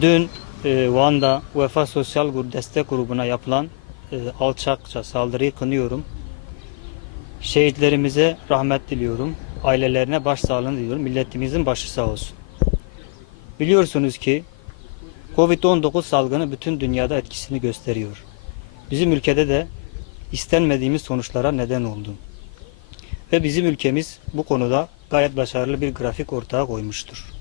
Dün e, Van'da UEFA Sosyal Grup Destek Grubu'na yapılan e, alçakça saldırıyı kınıyorum. Şehitlerimize rahmet diliyorum. Ailelerine başsağlığını diliyorum. Milletimizin başı sağ olsun. Biliyorsunuz ki Covid-19 salgını bütün dünyada etkisini gösteriyor. Bizim ülkede de istenmediğimiz sonuçlara neden oldu. Ve bizim ülkemiz bu konuda gayet başarılı bir grafik ortaya koymuştur.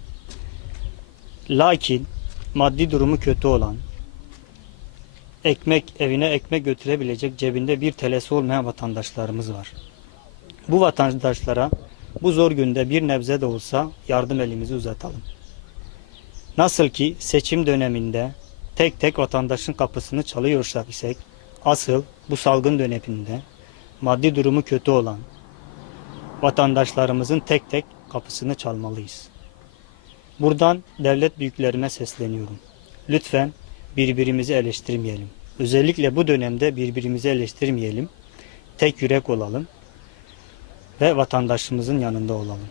Lakin maddi durumu kötü olan, ekmek evine ekmek götürebilecek cebinde bir TL'si olmayan vatandaşlarımız var. Bu vatandaşlara bu zor günde bir nebze de olsa yardım elimizi uzatalım. Nasıl ki seçim döneminde tek tek vatandaşın kapısını çalıyorsak isek, asıl bu salgın döneminde maddi durumu kötü olan vatandaşlarımızın tek tek kapısını çalmalıyız. Buradan devlet büyüklerime sesleniyorum. Lütfen birbirimizi eleştirmeyelim. Özellikle bu dönemde birbirimizi eleştirmeyelim. Tek yürek olalım ve vatandaşımızın yanında olalım.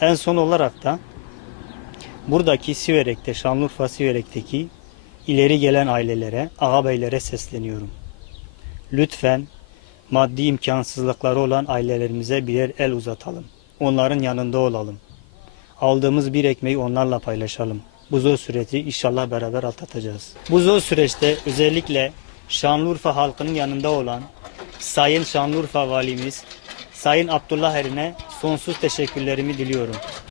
En son olarak da buradaki Siverek'te, Şanlıurfa Siverek'teki ileri gelen ailelere, ağabeylere sesleniyorum. Lütfen maddi imkansızlıkları olan ailelerimize birer el uzatalım. Onların yanında olalım. Aldığımız bir ekmeği onlarla paylaşalım. Bu zor süreci inşallah beraber atlatacağız. Bu zor süreçte özellikle Şanlıurfa halkının yanında olan Sayın Şanlıurfa Valimiz Sayın Abdullah Erin'e sonsuz teşekkürlerimi diliyorum.